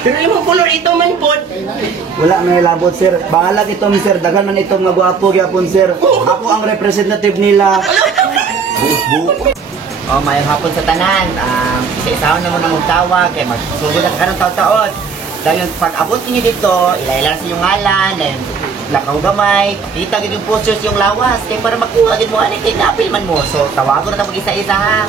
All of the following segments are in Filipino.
Pero imong color ito man po. Wala may labot sir. Bahala itom sir. Dagan man itom nga gwapo gyapon sir. Ako ang representative nila. Oh, mayang hapon sa tanan. Sa isaon naman ang magtawag kay magsugod na karong taon-taon. Dahil pag abot niyo dito, ilailan sa yung ngalan, dahil lakaw gamay, kita gid yung posters yung lawas kay para makuha gid mo ani kay napil man mo. So tawagon na mag-isa-isa ha.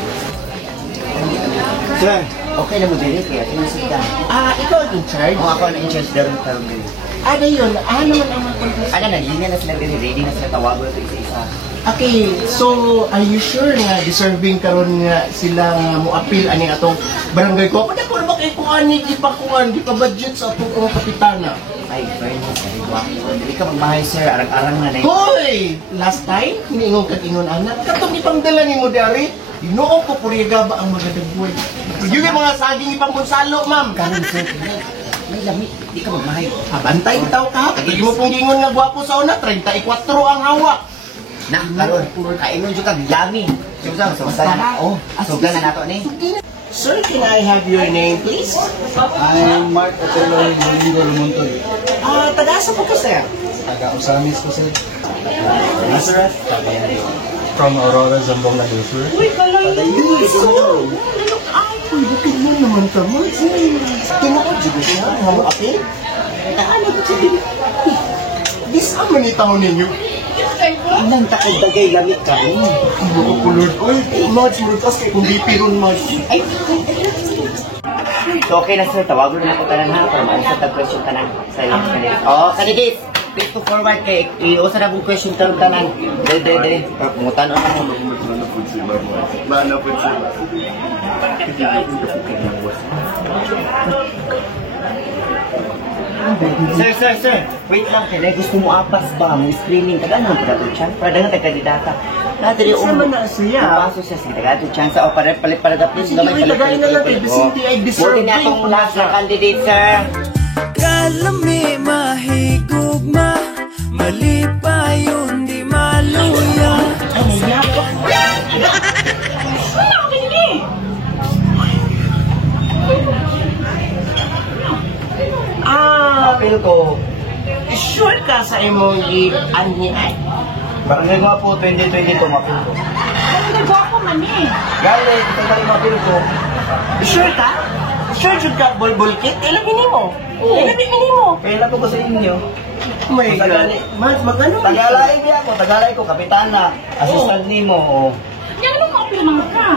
Sir, Okay na mo dili kaya tinusita. Ikaw ang in charge? Ako ang in-charge daron karon dili. Ano yun? Ano man ang mag-contest? Ano na, linya na sila dili, ready na sila tawagon na isa-isa. Okay, so are you sure nga deserving karon nga sila nga mo-appeal ani atong barangay ko? Kada ko ba kay kuan ni di pa budget sa atong kapitana. Ay, fairness, ay guwapo. Dili ka magmahay sir, arang-arang na na. Hoy! Last time, hiniingon kag ingon anak. Katong ipangdala ni mo dari, Ginoo ko puriga ba ang magadagoy. Yung mga saging ipangkonsalo, ma'am. Karon sir, may lami, di ka magmahay. Bantay bitaw ka. Pagkili mo pong gingon nga gwapo sa una, 34 ang hawak. Na, karon, kainon jud kag lami. Sugdan, na. Oh, sugdan na nato ni. Sir, can I have your name, please? I'm Mark Otelo Lindo Lumontod. Taga-asa po ka, sir? Taga-Usamis ko sir. Nazareth? From Aurora, Zamboanga del Sur. Uy, kalayo! Uy, bukid mo naman ka, Mark. Tinood dito siya, nga mo apil? Ano ko sa dili? This ang manitaw ninyo. Inang takay bagay lamit ka. Ano ko kulod? Uy, Mads, multas kay kung di piron, Mads. So okay na sir, tawagon na ako tanan ha para maalis sa tag-question tanan sa ilang kanil. Oh, candidates, please to forward kay iusa na kong question tarong tanan. De. Pangutan na mo. Mana po sila. Sir. Wait lang, kaya gusto mo apas ba? May screening, taga-anong pagkatong chance? Para dagang tagkandidata. Natali Sama na siya. Paso siya, sige, taga-atong chance. O, palit-palit. Sige, tagayin na lang kay Vicente, I deserve Buti na akong last na candidate, sir. Kalami mahigugma, mali pa yun di maluya. Apil ko. Sure ka sa imong i-anhi ay? Barangay nga po 2022 mapil ko. Nagwapo man eh. Gale, ito pa rin mapil ko. Sure ka? Sure jud ka, bulbul-kit? Ilabinin mo. Ilabinin mo. Kailan po ko sa inyo? Oh my God. Mas magano? Tagalay di ako, tagalay ko, kapitana, assistant nimo. Oh. Yang lu mau pilih mga ka?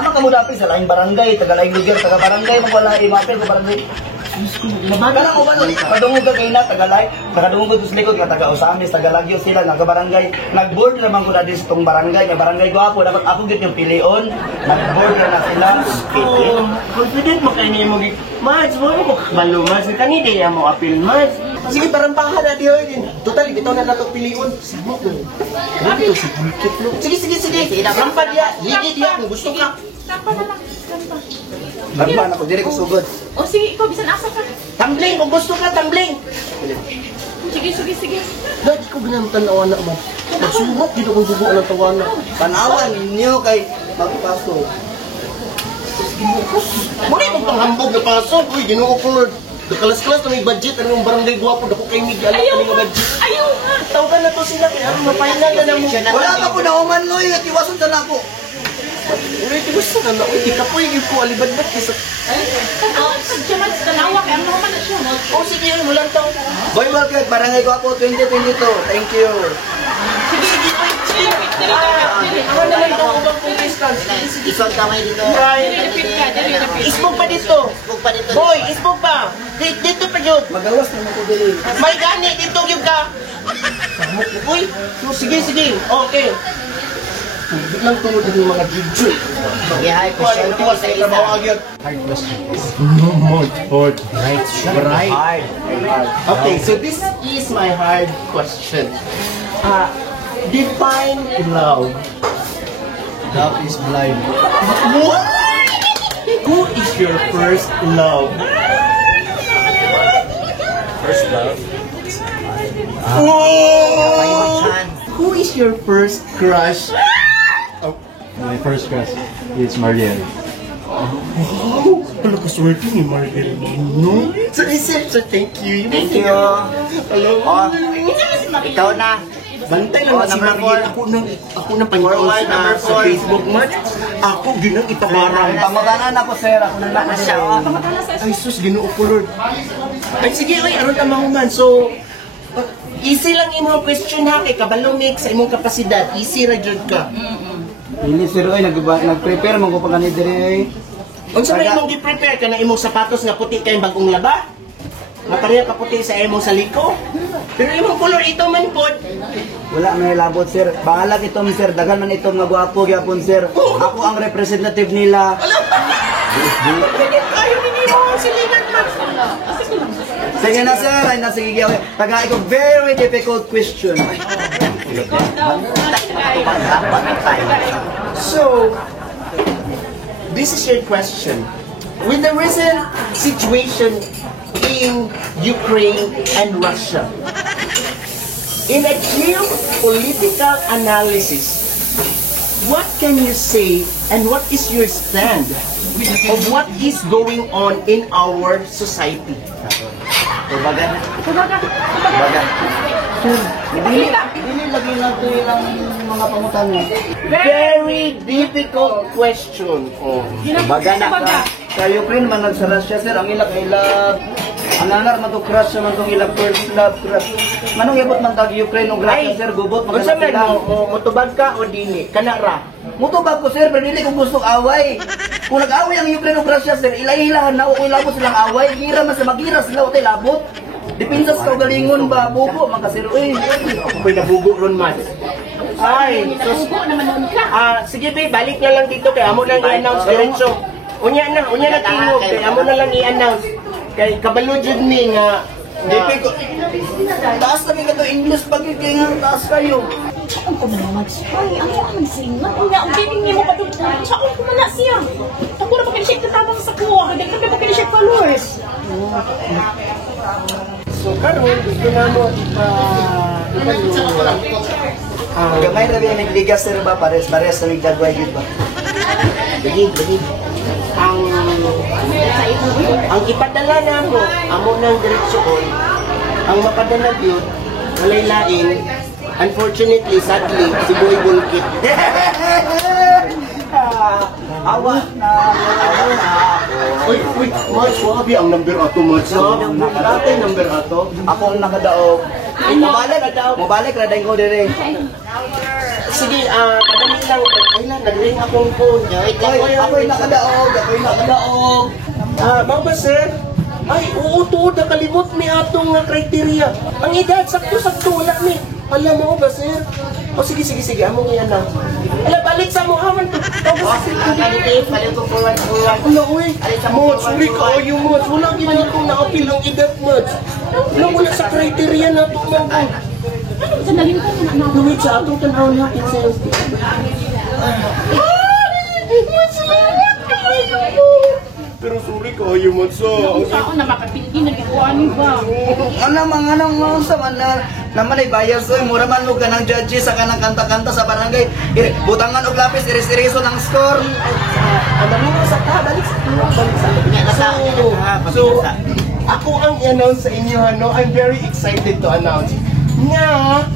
Ama ka mo dapit sa laing barangay, tagalay lugar, taga barangay mo wala imapil ko barangay. Kana ko ba no? Kadungog kay na tagalay, kadungog ko sa likod nga taga Usamis, taga Lagyo sila nga barangay. Nag-board naman ko na din sa tong barangay, nga barangay gwapo dapat ako gid yung pilion. Nag-board na sila. Oh, confident mo kayo niya mo. Mads, mo mo kabalo, Mads. Kani di mo apil, Mads. Sige, parampahan na di din. Total, ito na nato pilion. Samo ko. Grabe to si bulkit no. Sige. Rampad ya. Ligi dia kung gusto ka. Tampa na lang. Tampa. Nagman ako diri ko sugod. O sige, ikaw bisan asa ka. Tumbling kung gusto ka, tumbling. Sige. Lagi ko ganang tanaw na mo. Magsumat dito kung dugo ang tawana. Tanawan ninyo kay magpasok. Muli mong panghambog na pasok. Uy, Ginoo ko Lord. Kalas-kalas na may budget. Anong barangay guwapo? Dako kay Miguel. Ayaw Ano nga. budget? Ayaw nga. Tawagan na to sila. Kaya mapahinal na na mo. Wala ka po na umanoy at iwasan sa nako. Uy, gusto na na. Uy, di ka po yung ko alibad-bad. Sadya man sa tanawa kaya ang naman na siya. Oh, sige yun. Walang tao. Boy Market, Barangay Guapo 2022. Thank you. Sige. Ako naman ito ko bang kung distance. Isang kamay dito. Dili. Isbog pa dito. Isbog pa dito. Boy, isbog pa. Dito pa yun. Magawas naman ko dili. May gani. Dito yung ka. Uy, sige. Okay. Biglang tunod yung mga judge. Yahay ko siya. Tuwas sa trabaho agad. Hard. Right. Okay, so this is my hard question. Define love. Love is blind. What? Who is your first love? First love. Oh! Who is your first crush? My first crush is Marielle. Ano ka swerte ni Margarino? Sir, thank you. Thank you. Hello. Oh, ikaw na. Bantay lang si number Margarino. Ako nang panitawag Number sa four. Facebook, Mark. Ako, ginang itabarang. Pamatanan ako, sir. Ako na lang siya. Ay, sus, ginoo ko, Lord. Ay, sige, ay, aron ka mahuman. So, easy lang imong question ha, kay kabalo mix sa imong kapasidad. Easy ra jud ka. Hindi, sir. Ay, nag-prepare mo ko pa kanina diri. Unsa ba imong gi-prepare ka na imong sapatos nga puti kay bagong laba? Nga pareha ka puti sa imong saliko? Pero imong color ito man pod. Wala may labot, sir. Bahalag itom, sir. Dagan man itom nga gwapo gyapon, sir. Ako ang representative nila. Ayaw ni mo si Leonard Max. Sige na, sir. Ay, sige. Taga iko very difficult question. So, this is your question. With the recent situation in Ukraine and Russia, in a geopolitical analysis, what can you say and what is your stand of what is going on in our society? Bagan. Dili lagi lang to ilang mga pangutan mo. Very difficult question. Oh. Baga na ka. Sa Ukraine man nagsara siya, sir. Ang ilang ang nanar man to crush man tong ilang first love crush. Manong yabot man tag Ukraine og Russia, sir, gubot man Unsa man sila. motubag ka o dili? Kana ra. Mutubag ko, sir, pero dili ko gusto away. Kung nag-away ang Ukraine ug Russia, sir, ilahilahan na o ilabot silang away. Hira man sa maghira sila o tay labot. Depende sa kaugalingon ba, bubo, man kasi uy. Ako'y nabugo ron man. Ay, Nakugo naman nun ka. sige be, balik na lang dito kay amo lang i-announce diretso. Unya na tingog kay amo na lang i-announce. Kay kabalo jud mi nga Depende ko. Taas na kayo to English pag kaya nga taas kayo. Saan ko naman? Ay, ano ang nagsingat? Unya, ang bining niya mo pa doon. Saan ko na siya? Ako na makinisip na tamang sa kuha. Hindi ka na makinisip followers. so karon gusto na mo Gamay na biya nagligas, sir, ba? Pares na nagdagway yun ba? Lagi. Ang ipadala na mo, amo nang diretsoon, ang mapadala yun, walay lain, unfortunately, sadly, si Boy Bulkit. Awa na. Uy, Mats, wabi ang number ato, Mats. Dati number ato. Ako ang nakadaog. Mabalik na dahil ko dire. Sige, kadali lang. Ay lang, nag-ring akong phone. Ako'y nakadaog. Bang ba, sir? Ay, oo, tuod, nakalimot mi atong nga kriteria. Ang edad, sakto-sakto, wala mi. Alam mo ba, sir? O sige, among yan na. Ala, balik sa mo, aman to. Balik ko forward. Wala, uy. Mods, uri ka o yung mods. Wala ginagawa kong na-appeal ang edad, mods. Wala sa kriteria na ito, mods. Ano, sandaling ko na ano? Lumit sa atong tanaw natin, sir. Pero sorry ka, yung mods. Kung saan na makapildi na gikuha niyo ba? Anong sa man na naman ay bias oy, mura man mo kanang judge sa kanang kanta-kanta sa barangay. Butangan og lapis iris-iriso ng score. Dali mo sa ka, balik sa So, ako ang i-announce sa inyo, ano, I'm very excited to announce nga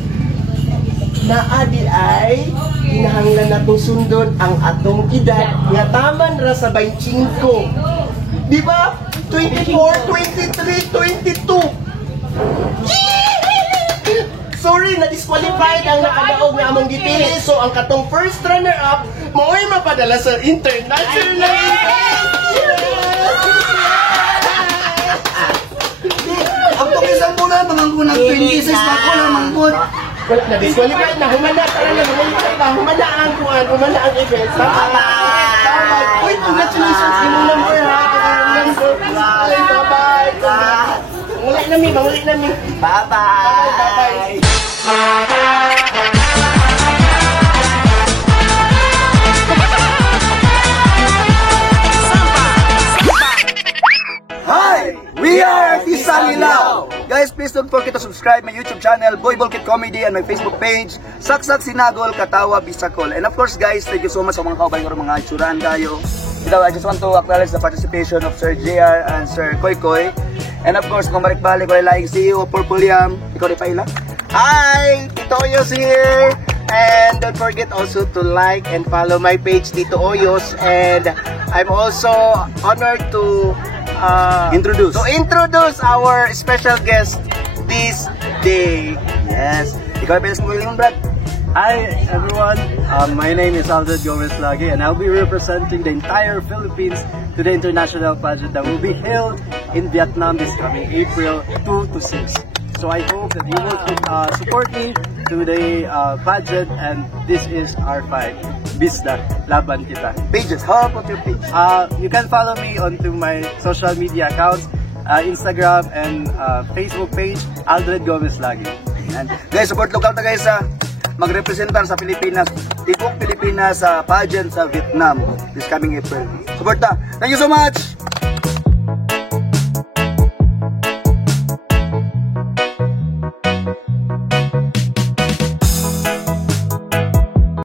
naadi ay kinahanglan natong sundon ang atong edad nga taman ra sa 25. Di ba? 24, 23, 22. Sorry, na-disqualified ang nakadaog na among gipili. So, ang katong first runner-up, mao'y mapadala sa international event! Ang tong isang bulan mga kunang 26 pa ko na manggod. Wala, na-disqualified na. Humana, tara na. Humana ang kuhan. Humana ang event. Bye-bye! Uy, congratulations! Ginong number ha! Bye-bye! Muli namin. Bye-bye. Hi! We are Artista Lilaw! Guys, please don't forget to subscribe my YouTube channel, Boy Bulkit Comedy, and my Facebook page, Saksak Sinagol, Katawa, Bisakol. And of course guys, thank you so much sa mga kaubayan ko mga itsuraan kayo. So I just want to acknowledge the participation of Sir JR and Sir Koy Koy. And of course, kung balik-balik ko like CEO of Purple Yam, ikaw rin pa ila. Hi! Tito Oyos here! And don't forget also to like and follow my page, Tito Oyos. And I'm also honored to introduce our special guest this day. Yes. Ikaw rin pa ila, Brad. Hi everyone, my name is Aldred Gomez Lagi and I'll be representing the entire Philippines to the international pageant that will be held in Vietnam this coming April 2 to 6. So I hope that you will support me to the pageant, and this is our fight. Bisda, laban kita. Pages, how about your page? You can follow me onto my social media accounts, Instagram and Facebook page, Aldred Gomez Lagi. Ayan. Guys, support local ta guys sa magrepresentar sa Pilipinas, tibok Pilipinas sa pageant sa Vietnam this coming April. Support ta. Thank you so much!